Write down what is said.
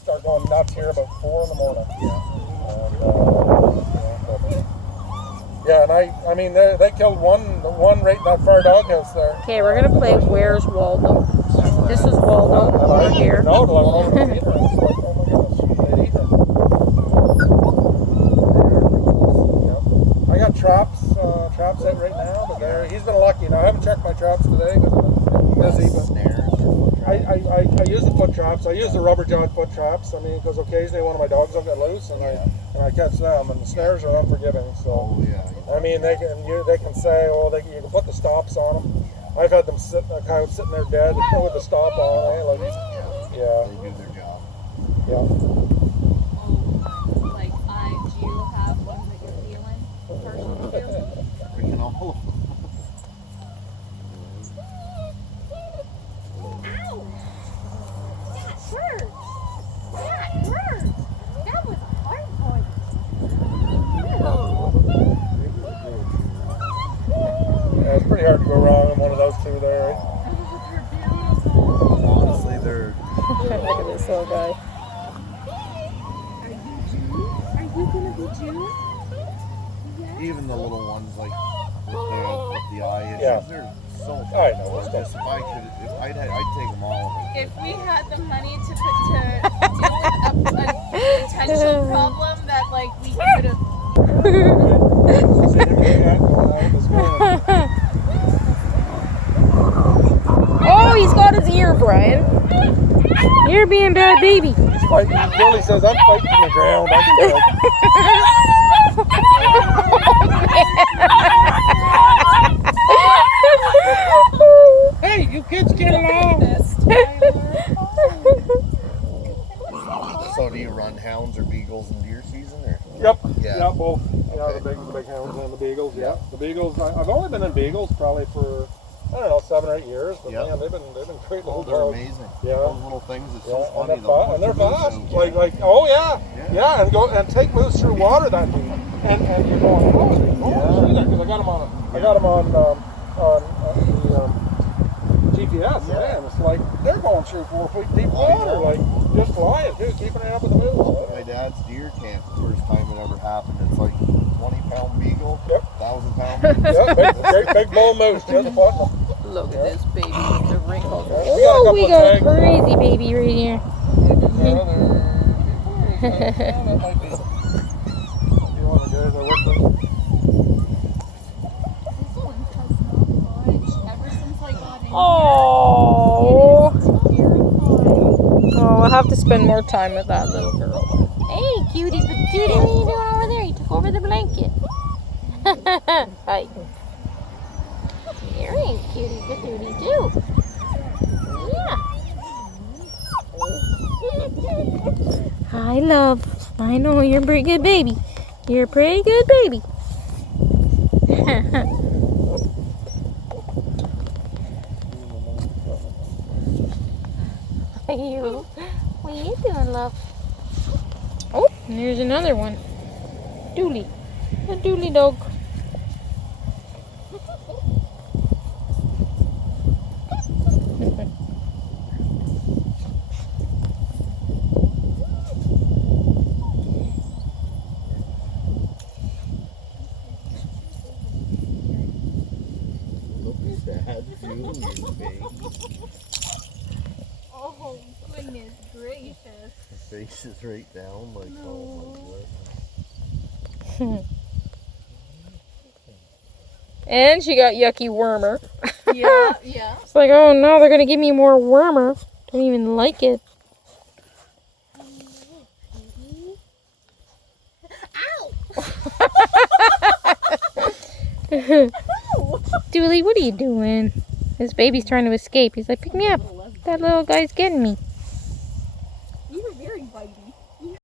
start going nuts here about 4 in the morning. Yeah, and I mean, they killed one right in that far doghouse there. Okay, we're gonna play Where's Waldo. This is Waldo over here. No, I went over to feed her. It's like, oh my goodness, they'd eat it. I got traps out right now, but he's been lucky. Now I haven't checked my traps today because I'm busy. But I use the foot traps. I use the rubber jawed foot traps. I mean, because occasionally one of my dogs will get loose and I catch them. And the snares are unforgiving. So I mean, they can say, oh, you can put the stops on them. I've had them sitting there dead with the stop on. Eh? Like, yeah. They do their job. Yeah. Like, do you have ones that you're feeling personally too? Freaking all. Ow! That hurt! That hurt! That was a hard one. Yeah, it's pretty hard to go wrong with one of those two there. Right? Honestly, they're. Look at this little guy. Are you gonna be June? Even the little ones, like with the eye issues, they're so. I know. If I'd take them all. If we had the money to deal with a potential problem that like we could have. Oh, he's got his ear, Brian. You're being bad baby. He's fighting. Billy says, I'm fighting from the ground. I can tell. Hey, you kids get along. So do you run hounds or beagles in deer season, or? Yep. Yeah. Yeah, both. Yeah, the big hounds and the beagles. Yeah. The beagles. I've only been in beagles probably for, I don't know, 7 or 8 years. But man, they've been great little They're dogs. amazing. Yeah. Those little things. It's so funny. And they're fast. Like oh yeah. And go and take moose through water that deep. And you're going, because I got them on the GPS. Yeah. And it's like they're going through 4 feet deep water, like just flying, dude, keeping it up with the moose. My dad's deer camp, the first time it ever happened. It's like 20-pound beagle, 1,000-pound beagle. Yeah, big bull moose. Look at this baby with the wrinkles. Oh, We got a crazy baby right here. Oh, I'll have to spend more time with that little girl. Hey, cutie patootie, what are you doing over there? You took over the blanket. Hi. You're a cutie patootie too. Yeah. Hi, love. I know you're a pretty good baby. You're a pretty good baby. What are you doing, love? Oh, and there's another one. Dooley. A Dooley dog. Oh, goodness gracious. Her face is right down, like, oh my goodness. And she got yucky wormer. Yeah. It's like, oh no, they're going to give me more wormer. Don't even like it. Ow! Dooley, what are you doing? This baby's trying to escape. He's like, pick me up. That little guy's getting me.